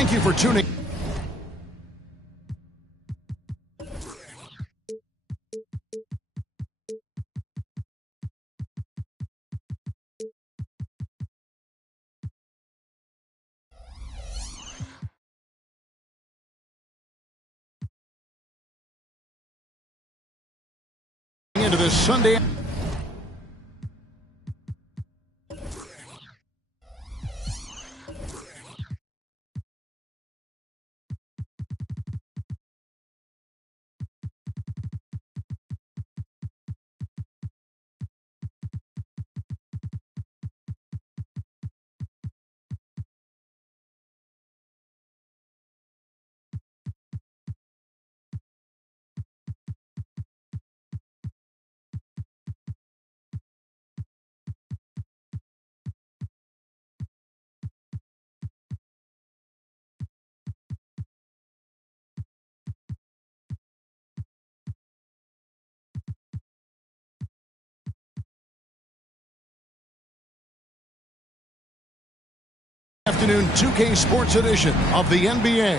Thank you for tuning. Into this Sunday. Afternoon 2K Sports Edition of the NBA.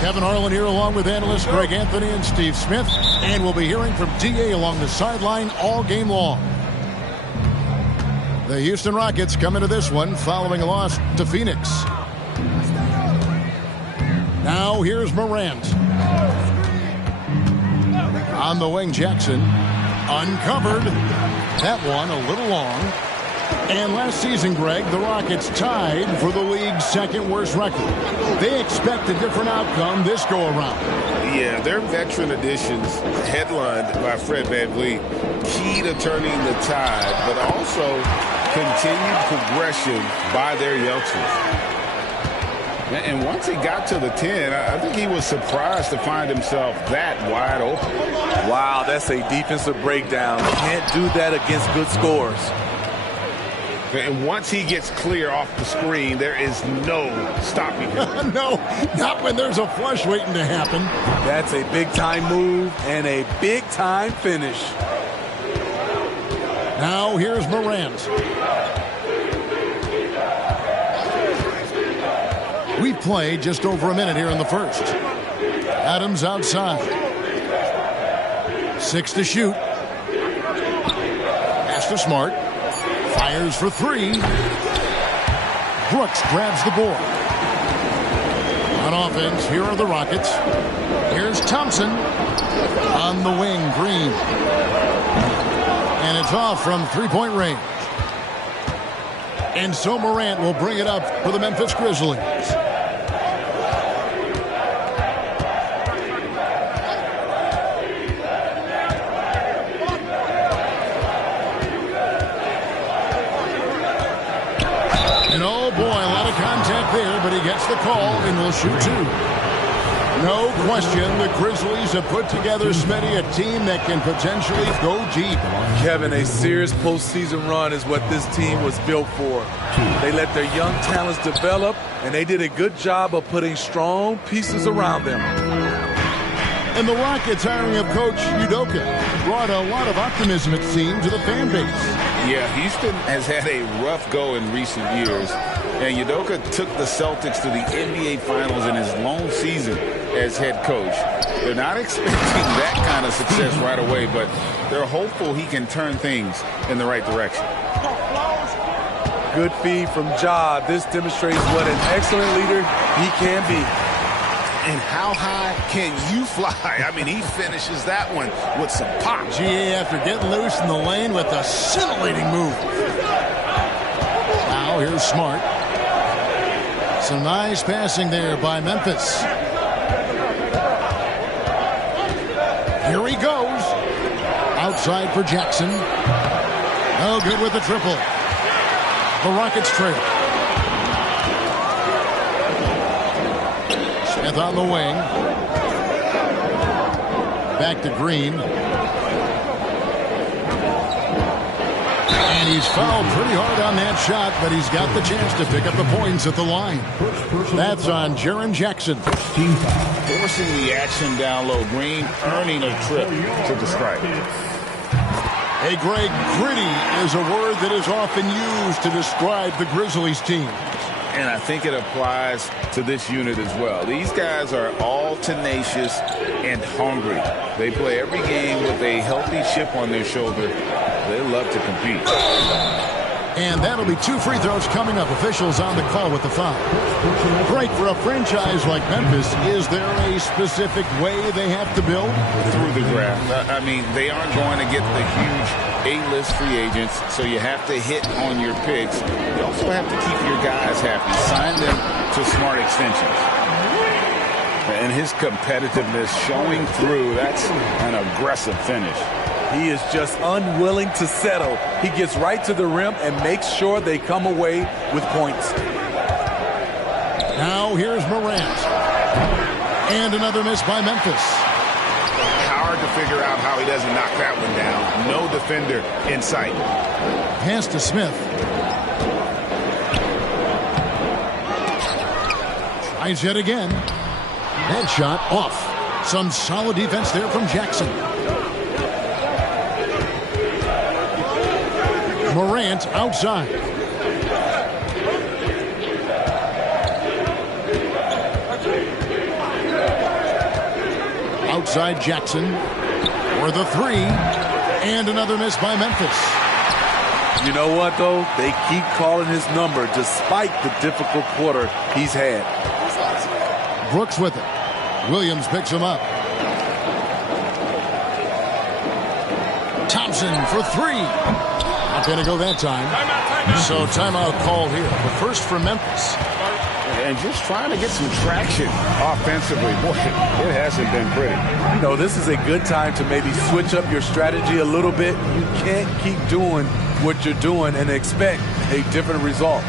Kevin Harlan here along with analysts Greg Anthony and Steve Smith, and we'll be hearing from DA along the sideline all game long. The Houston Rockets come into this one following a loss to Phoenix. Now here's Morant. On the wing, Jackson. Uncovered. That one a little long. And last season, Greg, the Rockets tied for the league's second worst record. They expect a different outcome this go-around. Yeah, their veteran additions, headlined by Fred VanVleet, key to turning the tide, but also continued progression by their youngsters. And once he got to the 10, I think he was surprised to find himself that wide open. Wow, that's a defensive breakdown. Can't do that against good scores. And once he gets clear off the screen, there is no stopping him. No, not when there's a flush waiting to happen. That's a big-time move and a big-time finish. Now here's Morant. We've played just over a minute here in the first. Adams outside. 6 to shoot. Pass to Smart. Fires for 3. Brooks grabs the board. On offense, here are the Rockets. Here's Thompson. On the wing, Green. And it's off from three-point range. And so Morant will bring it up for the Memphis Grizzlies. But he gets the call and will shoot 2. No question, the Grizzlies have put together, Smitty, a team that can potentially go deep. Kevin, a serious postseason run is what this team was built for. They let their young talents develop, and they did a good job of putting strong pieces around them. And the Rockets hiring of Coach Udoka brought a lot of optimism, it seemed, to the fan base. Yeah, Houston has had a rough go in recent years. And Udoka took the Celtics to the NBA Finals in his lone season as head coach. They're not expecting that kind of success right away, but they're hopeful he can turn things in the right direction. Good feed from Ja. This demonstrates what an excellent leader he can be. And how high can you fly? I mean, he finishes that one with some pop. GA after getting loose in the lane with a scintillating move. Now here's Smart. Some nice passing there by Memphis. Here he goes. Outside for Jackson. Oh, good with the triple. The Rockets trail. Smith on the wing. Back to Green. And he's fouled pretty hard on that shot, but he's got the chance to pick up the points at the line. That's on Jaren Jackson. Forcing the action down low. Green earning a trip to the stripe. Hey, Greg, gritty is a word that is often used to describe the Grizzlies team. And I think it applies to this unit as well. These guys are all tenacious and hungry. They play every game with a healthy chip on their shoulder. They love to compete. And that'll be 2 free throws coming up. Officials on the call with the foul. Great for a franchise like Memphis. Is there a specific way they have to build? Through the draft. I mean, they aren't going to get the huge A-list free agents, so you have to hit on your picks. You also have to keep your guys happy. Sign them to smart extensions. And his competitiveness showing through. That's an aggressive finish. He is just unwilling to settle. He gets right to the rim and makes sure they come away with points. Now here's Morant. And another miss by Memphis. Hard to figure out how he doesn't knock that one down. No defender in sight. Pass to Smith. Tries yet again. That shot off. Some solid defense there from Jackson. Morant outside. Outside Jackson for the 3. And another miss by Memphis. You know what, though? They keep calling his number despite the difficult quarter he's had. Brooks with it. Williams picks him up. Thompson for 3. Not going to go that time. So timeout called here. The first for Memphis. And just trying to get some traction offensively. Boy, it hasn't been pretty. You know, this is a good time to maybe switch up your strategy a little bit. You can't keep doing what you're doing and expect a different result.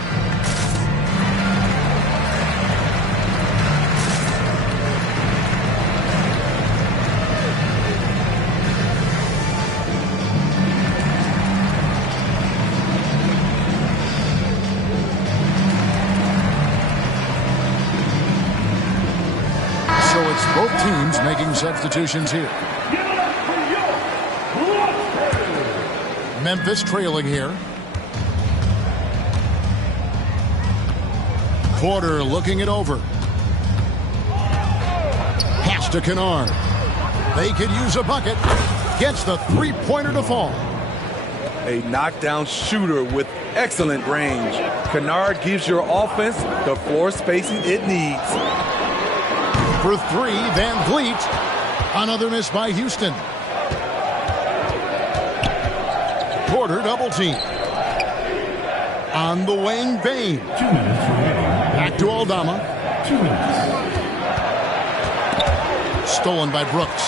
Both teams making substitutions here. Memphis trailing here. Porter looking it over. Pass to Kennard. They could use a bucket. Gets the 3-pointer to fall. A knockdown shooter with excellent range. Kennard gives your offense the floor spacing it needs. For 3, Van Vliet. Another miss by Houston. Porter double team. On the wing, Bain. 2 minutes remaining. Back to Aldama. 2 minutes. Stolen by Brooks.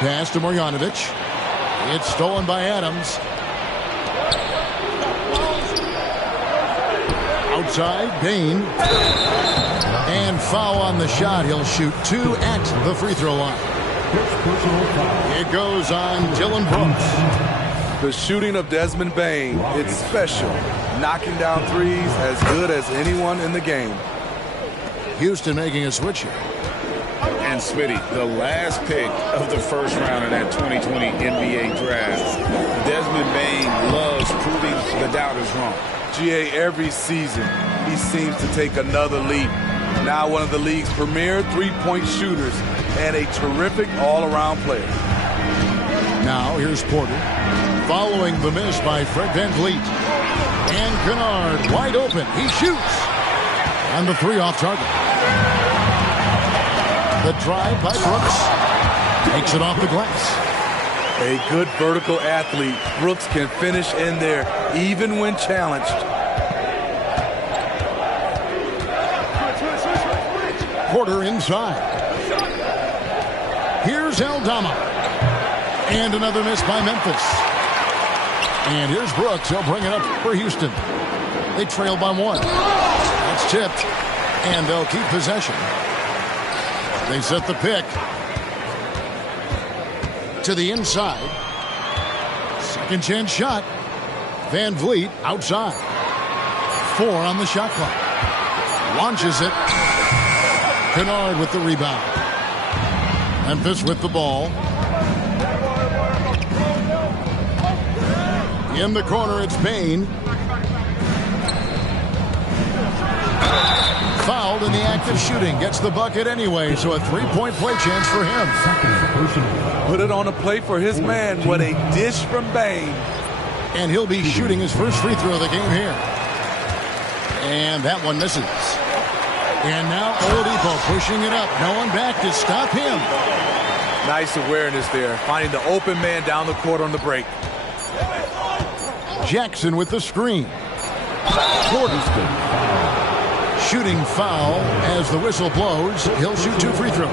Pass to Marjanovic. It's stolen by Adams. Outside, Bain. And foul on the shot. He'll shoot 2 at the free throw line. It goes on Dillon Brooks. The shooting of Desmond Bain, it's special. Knocking down threes as good as anyone in the game. Houston making a switch here. And Smitty, the last pick of the first round in that 2020 NBA draft. Desmond Bain loves proving the doubters wrong. GA, every season, he seems to take another leap. Now one of the league's premier three-point shooters and a terrific all-around player. Now here's Porter. Following the miss by Fred Van Vliet. And Kennard wide open. He shoots. And the 3 off target. The drive by Brooks. Takes it off the glass. A good vertical athlete. Brooks can finish in there even when challenged. Porter inside. Here's Aldama. And another miss by Memphis. And here's Brooks. He'll bring it up for Houston. They trail by 1. That's tipped. And they'll keep possession. They set the pick. To the inside. Second chance shot. Van Vliet outside. 4 on the shot clock. Launches it. Kennard with the rebound. Memphis with the ball. In the corner, it's Bain. Fouled in the act of shooting. Gets the bucket anyway, so a three-point play chance for him. Put it on a plate for his man. What a dish from Bain. And he'll be shooting his first free throw of the game here. And that one misses. And now Oladipo pushing it up. No one back to stop him. Nice awareness there. Finding the open man down the court on the break. Jackson with the screen. Shooting foul as the whistle blows. He'll shoot 2 free throws.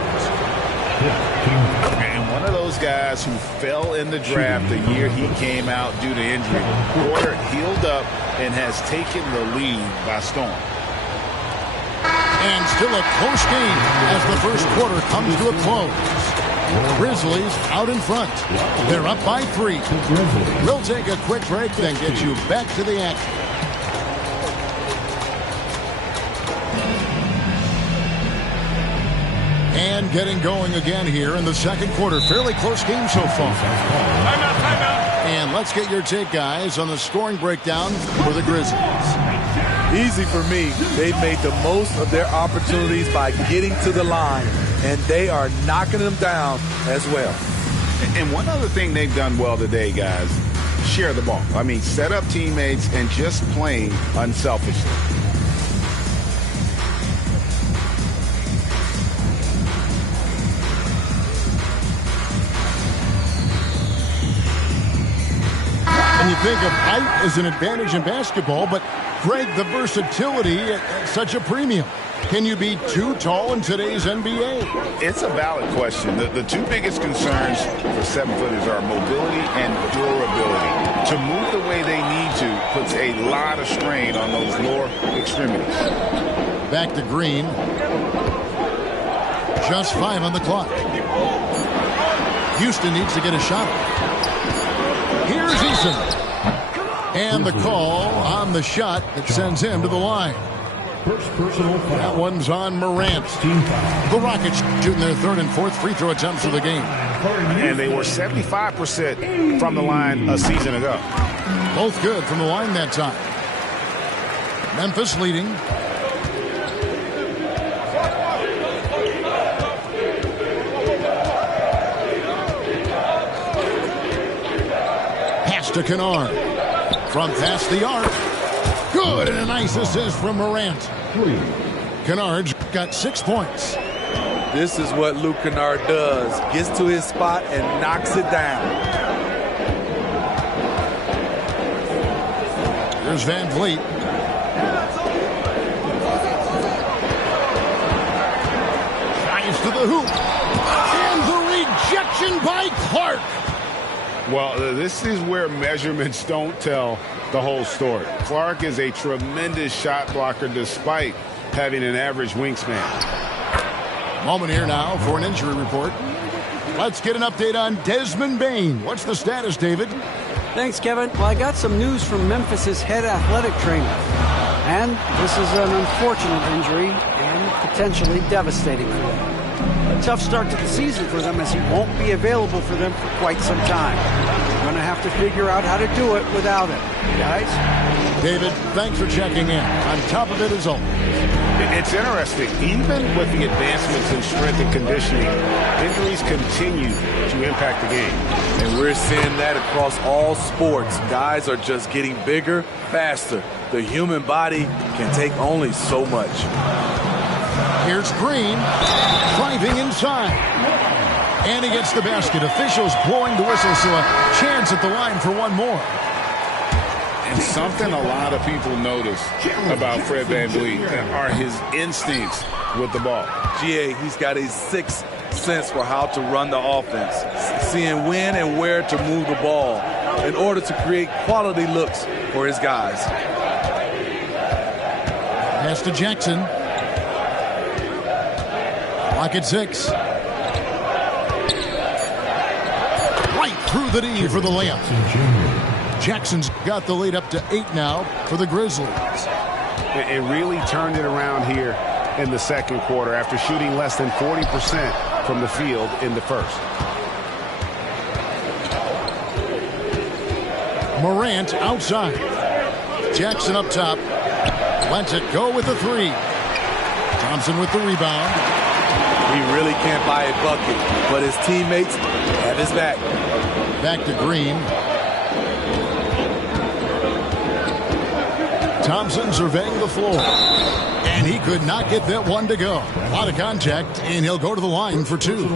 And one of those guys who fell in the draft the year he came out due to injury. Porter healed up and has taken the lead by storm. And still a close game as the first quarter comes to a close. Grizzlies out in front. They're up by 3. We'll take a quick break, then get you back to the action. And getting going again here in the second quarter. Fairly close game so far. Timeout. And let's get your take, guys, on the scoring breakdown for the Grizzlies. Easy for me. They've made the most of their opportunities by getting to the line, and they are knocking them down as well. And one other thing they've done well today, guys, share the ball. I mean, set up teammates and just playing unselfishly. And you think of height as an advantage in basketball, but Greg, the versatility at such a premium. Can you be too tall in today's NBA? It's a valid question. The 2 biggest concerns for 7-footers are mobility and durability. To move the way they need to puts a lot of strain on those lower extremities. Back to Green. Just 5 on the clock. Houston needs to get a shot. Here's Eason. And the call on the shot that sends him to the line. First personal foul. That one's on Morant. The Rockets shooting their 3rd and 4th free throw attempts of the game. And they were 75% from the line a season ago. Both good from the line that time. Memphis leading. Pass to Kennard. From past the arc. Good, and a nice assist from Morant. Kennard's got 6 points. This is what Luke Kennard does. Gets to his spot and knocks it down. Here's Van Vliet. Drives to the hoop. And the rejection by Clark. Well, this is where measurements don't tell the whole story. Clark is a tremendous shot blocker despite having an average wingspan. Moment here now for an injury report. Let's get an update on Desmond Bain. What's the status, David? Thanks, Kevin. Well, I got some news from Memphis's head athletic trainer. And this is an unfortunate injury and potentially devastating for them. A tough start to the season for them as he won't be available for them for quite some time. We're going to have to figure out how to do it without him. Guys? David, thanks for checking in. On top of it as always. It's interesting. Even with the advancements in strength and conditioning, injuries continue to impact the game. And we're seeing that across all sports. Guys are just getting bigger, faster. The human body can take only so much. Here's Green, driving inside. And he gets the basket. Officials blowing the whistle, so a chance at the line for one more. And something a lot of people notice about Fred VanVleet are his instincts with the ball. GA, he's got a sixth sense for how to run the offense, seeing when and where to move the ball in order to create quality looks for his guys. Pass to Jackson. Lock at 6. Right through the D for the layup. Jackson's got the lead up to 8 now for the Grizzlies. It really turned it around here in the second quarter after shooting less than 40% from the field in the first. Morant outside. Jackson up top. Lets it go with the three. Thompson with the rebound. He really can't buy a bucket, but his teammates have his back. Back to Green. Thompson surveying the floor. And he could not get that one to go. A lot of contact, and he'll go to the line for two.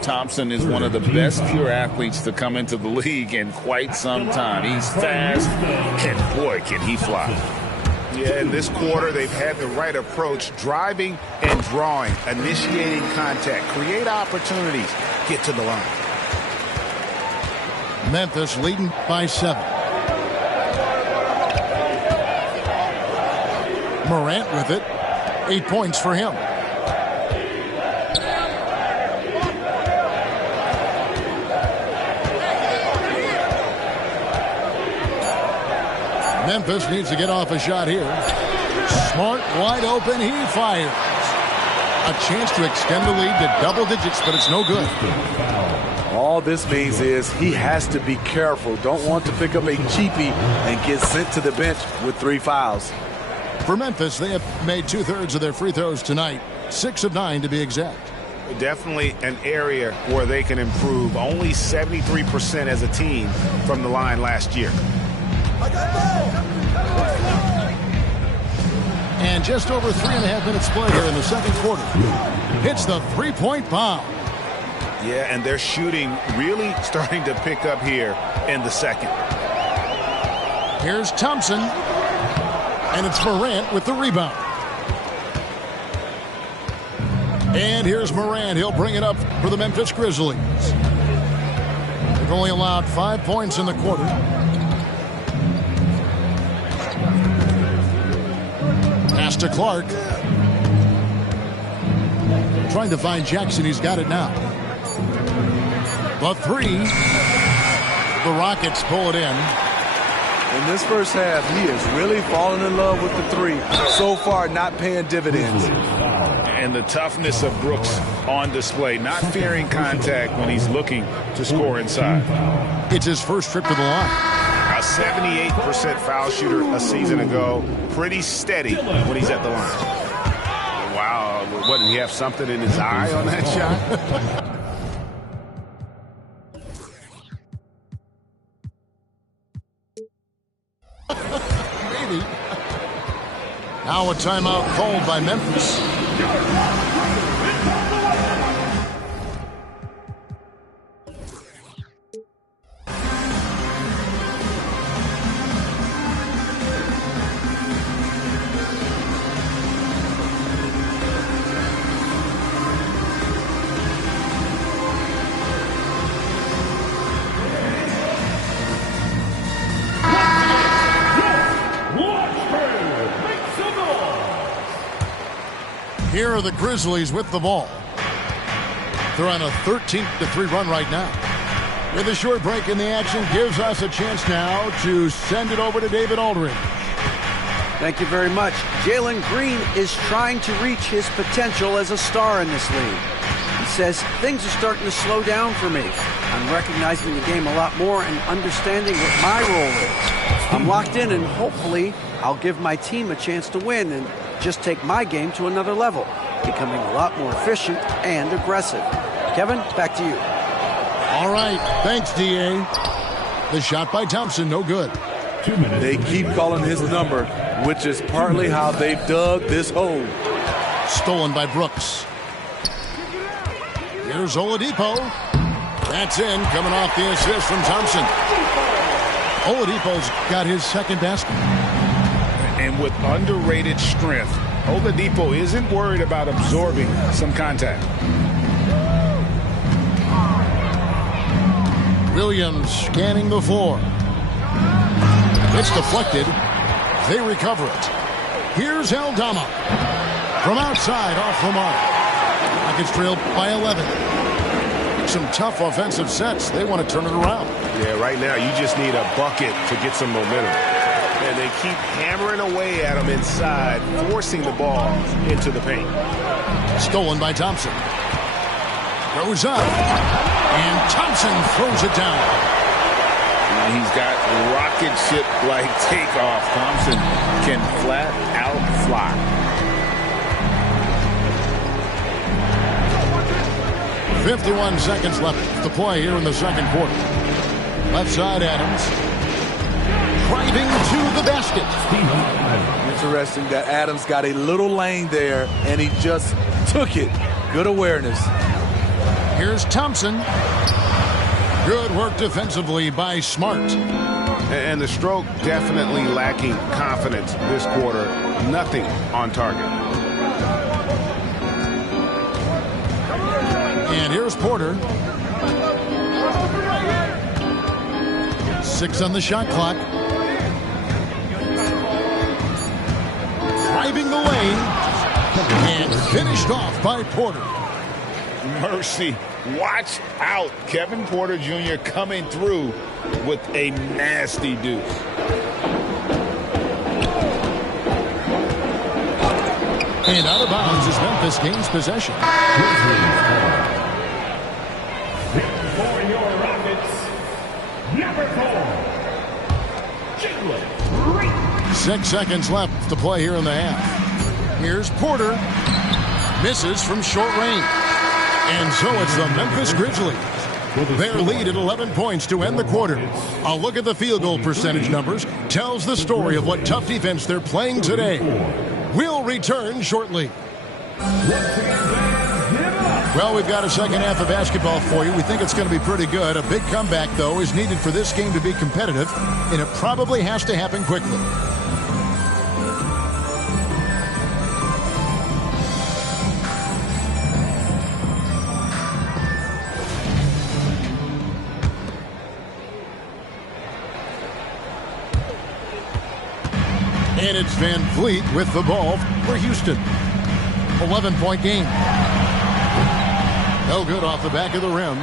Thompson is one of the best pure athletes to come into the league in quite some time. He's fast, and boy, can he fly. Yeah, in this quarter, they've had the right approach, driving and drawing, initiating contact, create opportunities, get to the line. Memphis leading by 7. Morant with it. 8 points for him. Memphis needs to get off a shot here. Smart, wide open, he fires. A chance to extend the lead to double digits, but it's no good. All this means is he has to be careful. Don't want to pick up a cheapie and get sent to the bench with 3 fouls. For Memphis, they have made 2/3 of their free throws tonight. 6 of 9 to be exact. Definitely an area where they can improve. Only 73% as a team from the line last year. And just over 3.5 minutes play here in the second quarter. Hits the three-point bomb. Yeah, and their shooting really starting to pick up here in the second. Here's Thompson. And it's Morant with the rebound. And here's Morant. He'll bring it up for the Memphis Grizzlies. They've only allowed 5 points in the quarter. Pass to Clark. Trying to find Jackson. He's got it now. The three. The Rockets pull it in. In this first half, he is really falling in love with the three. So far, not paying dividends. And the toughness of Brooks on display, not fearing contact when he's looking to score inside. It's his first trip to the line. A 78% foul shooter a season ago. Pretty steady when he's at the line. Wow, what, did he have something in his eye on that shot? Maybe. Now a timeout called by Memphis. Here are the Grizzlies with the ball. They're on a 13-3 run right now. With a short break in the action, gives us a chance now to send it over to David Aldridge. Thank you very much. Jalen Green is trying to reach his potential as a star in this league. He says, things are starting to slow down for me. I'm recognizing the game a lot more and understanding what my role is. I'm locked in, and hopefully I'll give my team a chance to win and just take my game to another level, becoming a lot more efficient and aggressive. Kevin, back to you. All right. Thanks, D.A. The shot by Thompson, no good. 2 minutes. They keep calling his number, which is partly how they've dug this hole. Stolen by Brooks. Here's Oladipo. That's in, coming off the assist from Thompson. Oladipo's got his second basket. And with underrated strength, Oladipo isn't worried about absorbing some contact. Williams scanning the floor. It's deflected. They recover it. Here's Aldama. From outside, off the mark. Rockets trailed by 11. Some tough offensive sets. They want to turn it around. Yeah, right now you just need a bucket to get some momentum. And they keep hammering away at him inside, forcing the ball into the paint. Stolen by Thompson. Goes up. And Thompson throws it down. And he's got rocket ship-like takeoff. Thompson can flat out fly. .51 seconds left to play here in the second quarter. Left side, Adams. Driving to the basket. Interesting that Adams got a little lane there, and he just took it. Good awareness. Here's Thompson. Good work defensively by Smart. And the stroke definitely lacking confidence this quarter. Nothing on target. And here's Porter. 6 on the shot clock. Driving the lane. And finished off by Porter. Mercy. Watch out. Kevin Porter Jr. coming through with a nasty deuce. And out of bounds as Memphis gains possession. For your Rockets, number 4, 6 seconds left to play here in the half. Here's Porter. Misses from short range. And so it's the Memphis Grizzlies. Their lead at 11 points to end the quarter. A look at the field goal percentage numbers tells the story of what tough defense they're playing today. We'll return shortly. Well, we've got a second half of basketball for you. We think it's going to be pretty good. A big comeback, though, is needed for this game to be competitive, and it probably has to happen quickly. And it's Van Vliet with the ball for Houston. 11-point game. No good off the back of the rim.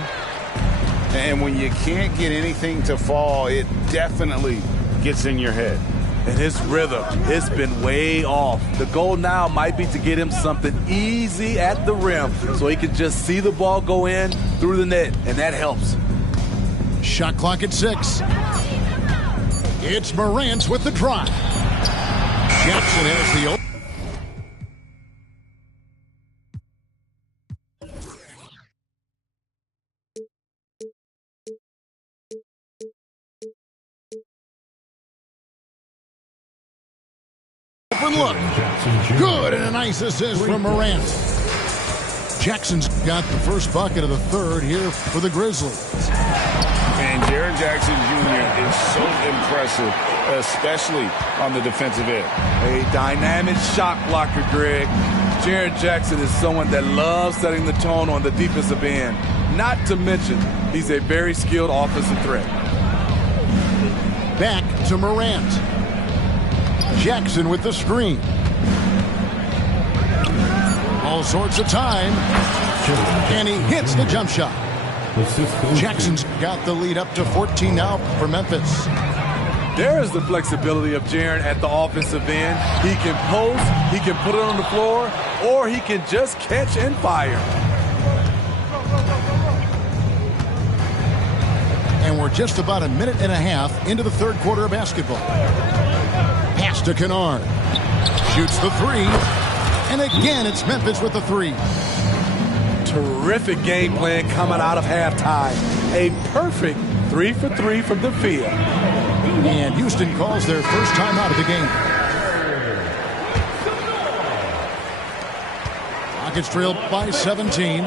And when you can't get anything to fall, it definitely gets in your head. And his rhythm, it's been way off. The goal now might be to get him something easy at the rim so he can just see the ball go in through the net, and that helps. Shot clock at 6. It's Morant with the drive. Jackson has the open. Look. Good, and a nice assist from Morant. Jackson's got the first bucket of the third here for the Grizzlies. And Jaren Jackson Jr. is so impressive, especially on the defensive end. A dynamic shot blocker, Greg. Jaren Jackson is someone that loves setting the tone on the defensive end. Not to mention, he's a very skilled offensive threat. Back to Morant. Jackson with the screen. All sorts of time. And he hits the jump shot. Jackson's got the lead up to 14 now for Memphis. There is the flexibility of Jaren at the offensive end. He can post, he can put it on the floor, or he can just catch and fire. And we're just about a minute and a half into the third quarter of basketball. Pass to Kennard. Shoots the three. And again, it's Memphis with the three. Terrific game plan coming out of halftime. A perfect 3 for 3 from the field. And Houston calls their first time out of the game. Rockets trailed by 17.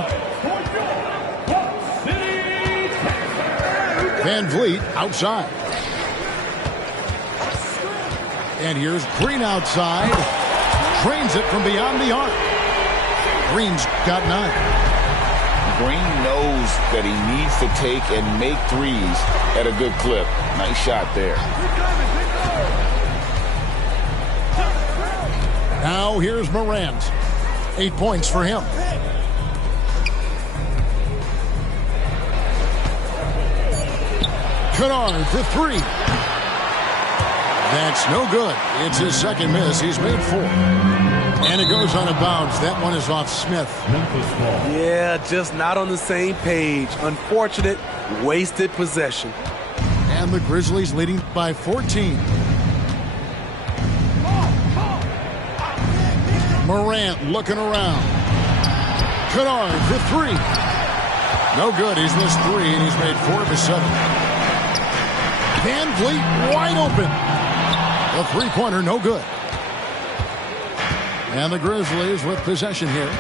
Van Vliet outside. And here's Green outside. Drains it from beyond the arc. Green's got 9. Green knows that he needs to take and make threes at a good clip. Nice shot there. Now here's Morant. 8 points for him. Kennard for three. That's no good. It's his second miss. He's made 4. And it goes on a bounce. That one is off Smith. Yeah, just not on the same page. Unfortunate, wasted possession. And the Grizzlies leading by 14. Morant looking around. Kennard for three. No good. He's missed three, and he's made 4 of his 7. Van Vliet wide open. The three-pointer, no good. And the Grizzlies with possession here.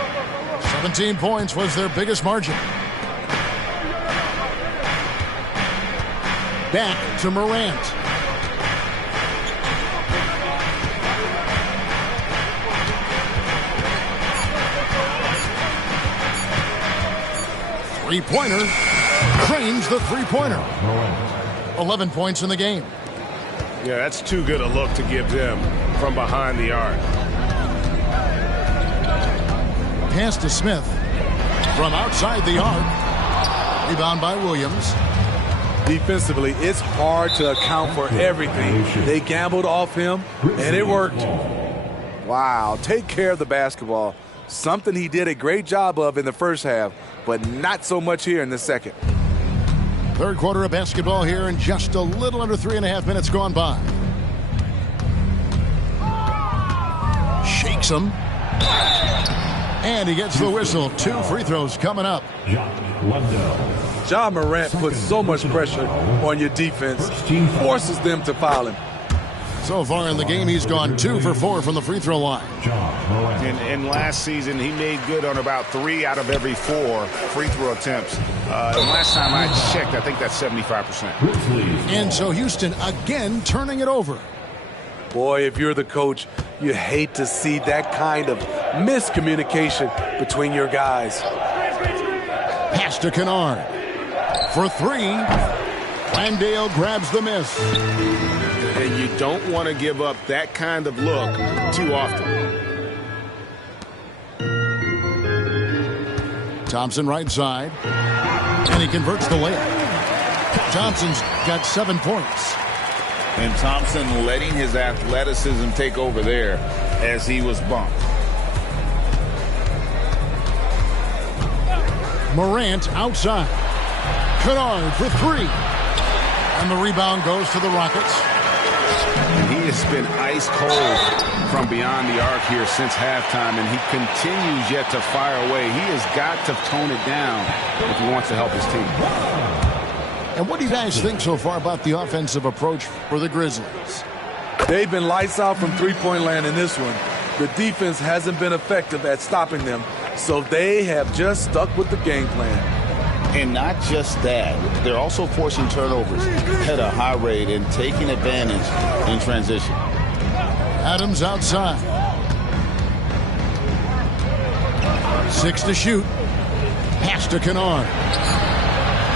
17 points was their biggest margin. Back to Morant. Three-pointer. Cranes the three-pointer. 11 points in the game. Yeah, that's too good a look to give them from behind the arc. Pass to Smith. From outside the arc. Rebound by Williams. Defensively, it's hard to account for everything. They gambled off him, and it worked. Wow, take care of the basketball. Something he did a great job of in the first half, but not so much here in the second. Third quarter of basketball here, and just a little under 3.5 minutes gone by. Shakes him. And he gets the whistle. 2 free throws coming up. Ja Morant puts so much pressure on your defense, forces them to foul him. So far in the game, he's gone 2 for 4 from the free throw line. And last season, he made good on about 3 out of every 4 free throw attempts. And last time I checked, I think that's 75%. And so Houston again turning it over. Boy, if you're the coach, you hate to see that kind of miscommunication between your guys. Pass to Kennard. For 3. Landale grabs the miss. And you don't want to give up that kind of look too often. Thompson right side. And he converts the layup. Thompson's got 7 points. And Thompson letting his athleticism take over there as he was bumped. Morant outside. Kennard for 3. And the rebound goes to the Rockets. And he has been ice cold from beyond the arc here since halftime, and he continues yet to fire away. He has got to tone it down if he wants to help his team. And what do you guys think so far about the offensive approach for the Grizzlies? They've been lights out from three-point land in this one. The defense hasn't been effective at stopping them, so they have just stuck with the game plan. And not just that, they're also forcing turnovers at a high rate and taking advantage in transition. Adams outside. 6 to shoot. Pass to Kennard.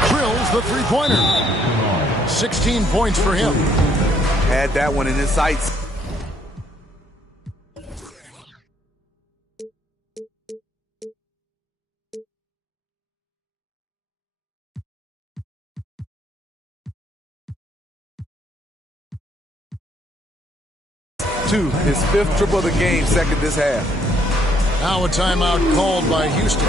Drills the three-pointer. 16 points for him. Had that one in his sights. His 5th triple of the game, second this half. Now a timeout called by Houston.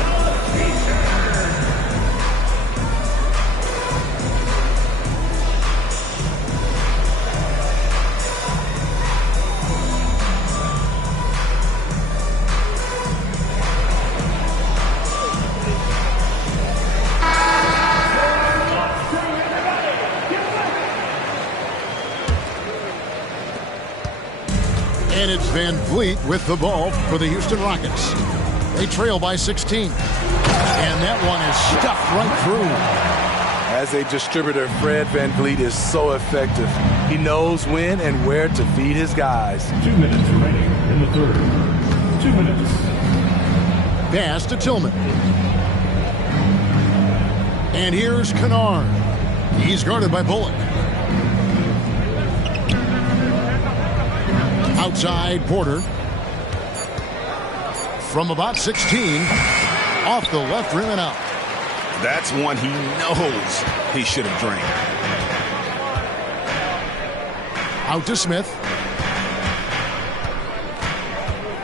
And it's Van Vliet with the ball for the Houston Rockets. They trail by 16. And that one is stuffed right through. As a distributor, Fred Van Vliet is so effective. He knows when and where to feed his guys. 2 minutes remaining in the third. 2 minutes. Pass to Tillman. And here's Kennard. He's guarded by Bullock. Outside Porter. From about 16. Off the left rim and out. That's one he knows he should have drained. Out to Smith.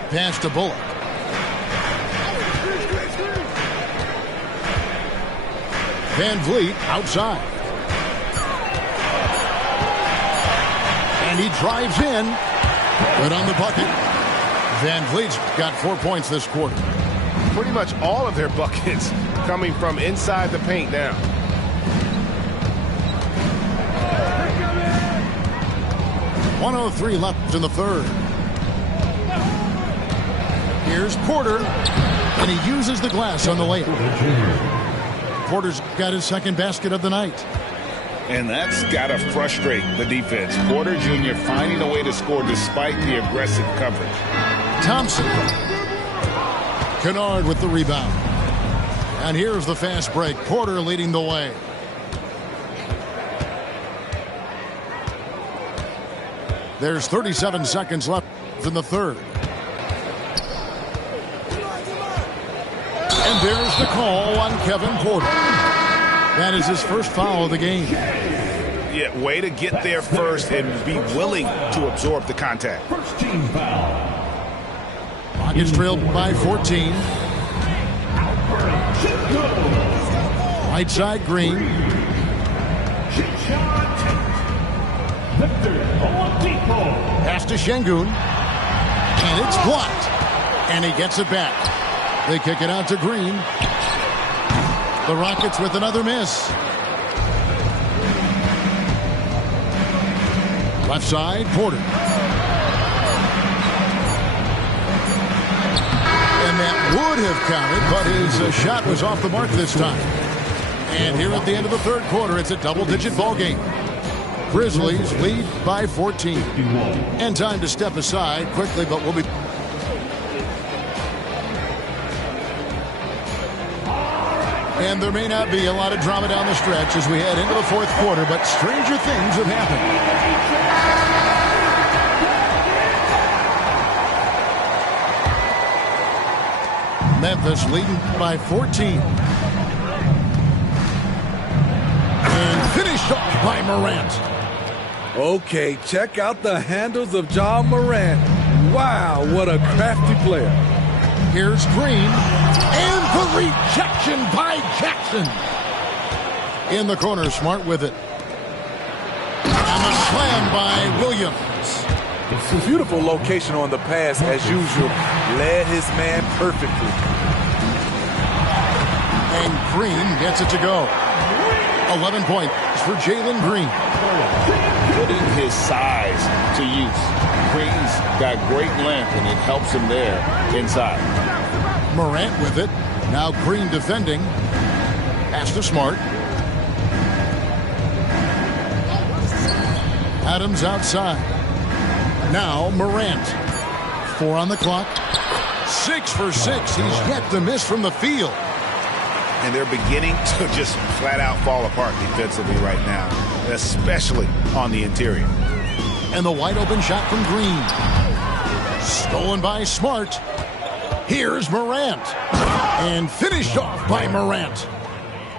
Pass to Bullock. Van Vliet outside. And he drives in. Good on the bucket. Van Vliet's got 4 points this quarter. Pretty much all of their buckets coming from inside the paint now. .103 left in the third. Here's Porter, and he uses the glass on the layup. Porter's got his second basket of the night. And that's got to frustrate the defense. Porter Jr. finding a way to score despite the aggressive coverage. Thompson. Kennard with the rebound. And here's the fast break. Porter leading the way. There's 37 seconds left in the third. And there's the call on Kevin Porter. That is his first foul of the game. Yeah, way to get there first and be willing to absorb the contact. First team foul. Rockets trailed by 14. Right side, Green. Pass to Şengün. And it's blocked. And he gets it back. They kick it out to Green. The Rockets with another miss. Left side, Porter. And that would have counted, but his shot was off the mark this time. And here at the end of the third quarter, it's a double-digit ball game. Grizzlies lead by 14. And time to step aside quickly, but we'll be... And there may not be a lot of drama down the stretch as we head into the fourth quarter, but stranger things have happened. Memphis leading by 14. And finished off by Morant. Okay, check out the handles of John Morant. Wow, what a crafty player. Here's Green. And the rejection by Jackson. In the corner, Smart with it. And the slam by Williams. Beautiful location on the pass, as usual. Led his man perfectly. And Green gets it to go. 11 points for Jalen Green. Putting his size to use. Green's got great length, and it helps him there inside. Morant with it. Now Green defending. Pass to Smart. Adams outside. Now Morant. 4 on the clock. 6 for 6. He's yet to miss from the field. And they're beginning to just flat out fall apart defensively right now, especially on the interior. And the wide open shot from Green. Stolen by Smart. Here's Morant. And finished off by Morant.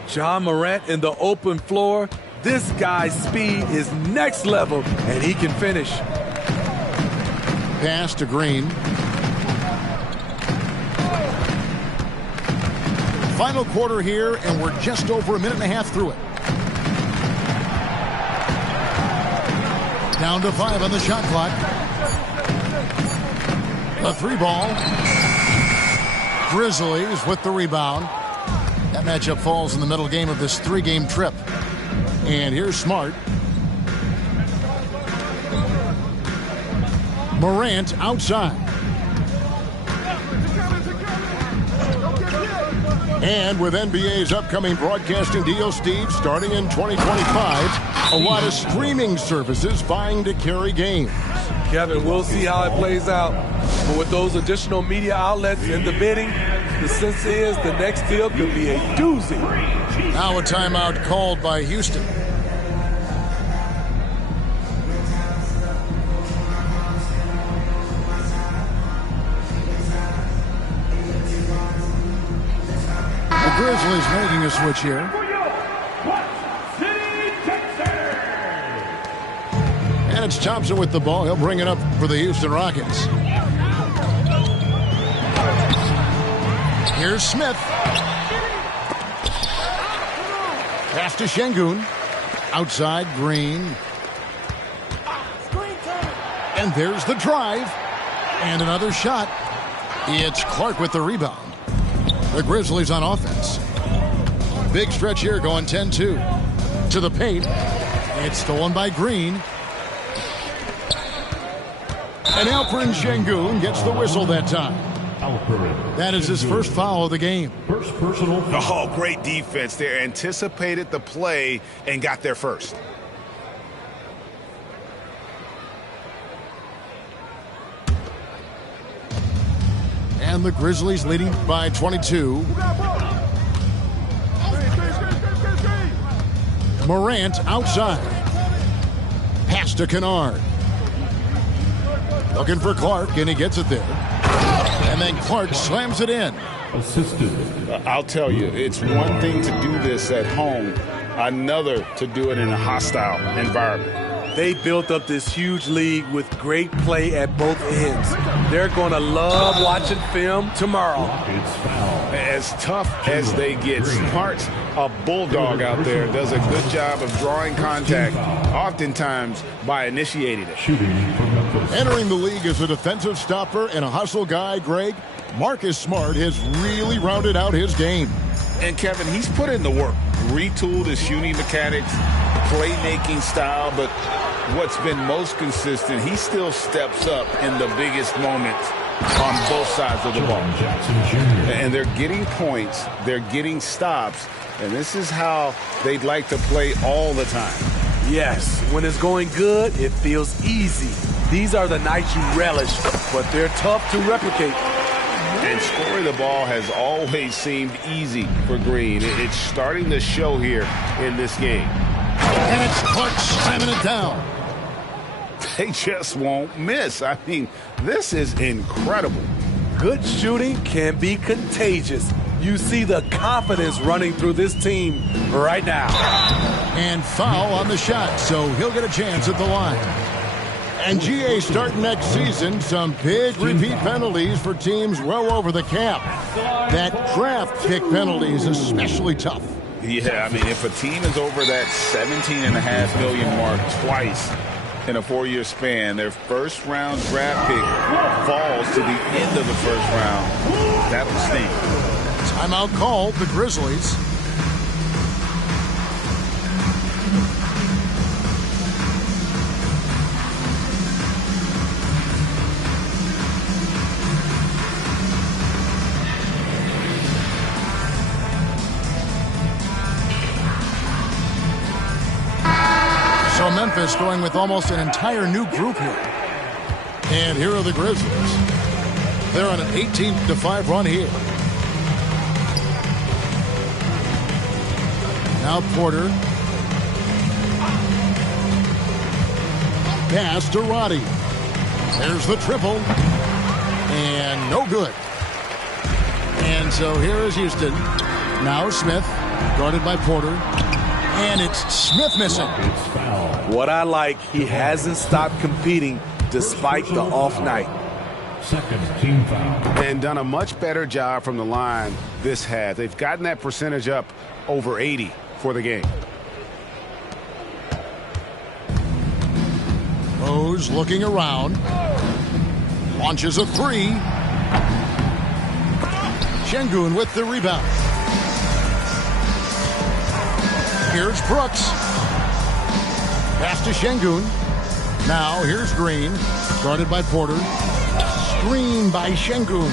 John Morant in the open floor. This guy's speed is next level, and he can finish. Pass to Green. Final quarter here, and we're just over a minute and a half through it. Down to 5 on the shot clock. The 3 ball. Grizzlies with the rebound. That matchup falls in the middle game of this 3-game trip. And here's Smart. Morant outside. And with NBA's upcoming broadcasting deal, Steve, starting in 2025, a lot of streaming services vying to carry games. Kevin, we'll see how it plays out. But with those additional media outlets in the bidding, the sense is the next deal could be a doozy. Now a timeout called by Houston. The Grizzlies making a switch here. And it's Thompson with the ball. He'll bring it up for the Houston Rockets. Here's Smith. Pass to Şengün. Outside, Green. And there's the drive. And another shot. It's Clark with the rebound. The Grizzlies on offense. Big stretch here going 10-2. To the paint. It's stolen by Green. And Alperen Sengun gets the whistle that time. That is his first foul of the game. First personal foul. Oh, great defense there. Anticipated the play and got there first. And the Grizzlies leading by 22. Morant outside. Pass to Kennard. Looking for Clark, and he gets it there. And then Clark slams it in. Assisted. I'll tell you, it's one thing to do this at home, another to do it in a hostile environment. They built up this huge lead with great play at both ends. They're going to love watching film tomorrow. It's foul. As tough as they get, Smart's a bulldog out there, does a good job of drawing contact, oftentimes by initiating it. Shooting from Memphis. Entering the league as a defensive stopper and a hustle guy, Greg, Marcus Smart has really rounded out his game. And Kevin, he's put in the work, retooled his shooting mechanics, playmaking style, but what's been most consistent, he still steps up in the biggest moments on both sides of the ball. And they're getting points, they're getting stops, and this is how they'd like to play all the time. Yes, when it's going good, it feels easy. These are the nights you relish, but they're tough to replicate. And scoring the ball has always seemed easy for Green. It's starting to show here in this game. And it's Clark slamming it down. They just won't miss. I mean, this is incredible. Good shooting can be contagious. You see the confidence running through this team right now. And foul on the shot, so he'll get a chance at the line. And GA starting next season, some big repeat penalties for teams well over the cap. That draft pick penalty is especially tough. Yeah, I mean, if a team is over that $17.5 million mark twice in a 4-year span, their first-round draft pick falls to the end of the first round. That would sting. Timeout called, the Grizzlies. So Memphis going with almost an entire new group here. And here are the Grizzlies. They're on an 18-5 run here. Now Porter. Pass to Roddy. There's the triple. And no good. And so here is Houston. Now Smith, guarded by Porter. And it's Smith missing. It's foul. What I like, he hasn't stopped competing despite the off night. Second team foul. And done a much better job from the line this half. They've gotten that percentage up over 80 for the game. Rose looking around. Launches a three. Sengun with the rebound. Here's Brooks. Pass to Sengun. Now here's Green. Guarded by Porter. Screen by Sengun.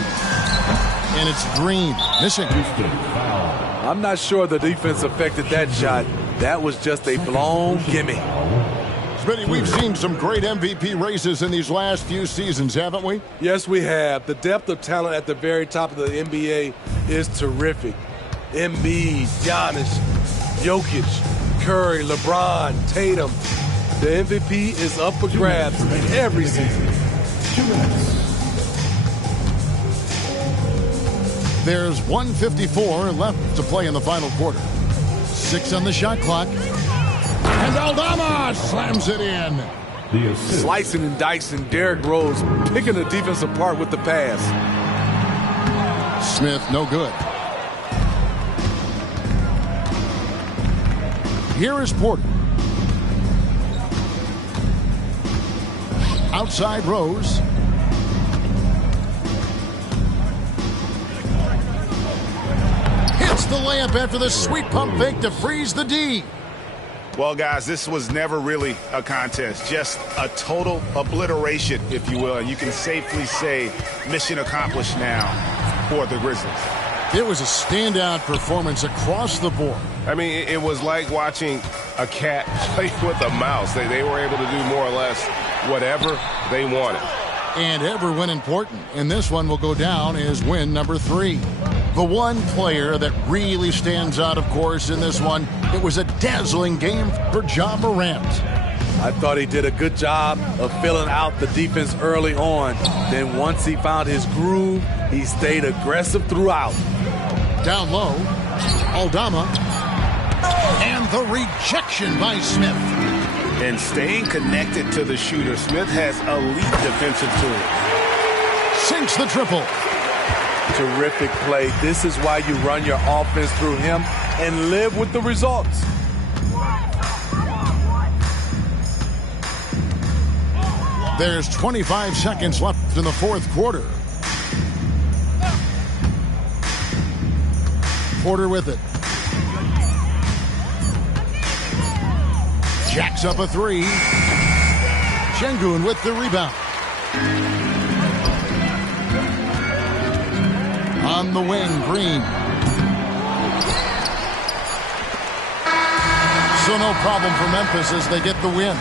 And it's Green. Missing. I'm not sure the defense affected that shot. That was just a blown gimme. Smitty, we've seen some great MVP races in these last few seasons, haven't we? Yes, we have. The depth of talent at the very top of the NBA is terrific. Embiid, Giannis, Jokic, Curry, LeBron, Tatum. The MVP is up for grabs every season. 2 minutes. There's 1:54 left to play in the final quarter. 6 on the shot clock. And Aldama slams it in. The assist. Slicing and dicing, Derrick Rose picking the defense apart with the pass. Smith, no good. Here is Porter. outside Rose. Hits the layup after the sweet pump fake to freeze the D. Well, guys, this was never really a contest, just a total obliteration, if you will. And you can safely say mission accomplished now for the Grizzlies. It was a standout performance across the board. I mean, it was like watching a cat play with a mouse. They were able to do more or less whatever they wanted. And every win important. And this one will go down as win number 3. The one player that really stands out, of course, in this one, it was a dazzling game for Ja Morant. I thought he did a good job of filling out the defense early on. Then once he found his groove, he stayed aggressive throughout. Down low, Aldama. And the rejection by Smith. And staying connected to the shooter, Smith has elite defensive tools. Sinks the triple. Terrific play. This is why you run your offense through him and live with the results. There's 25 seconds left in the fourth quarter. Porter with it. Jacks up a 3. Şengün with the rebound. On the wing, Green. So no problem for Memphis as they get the win.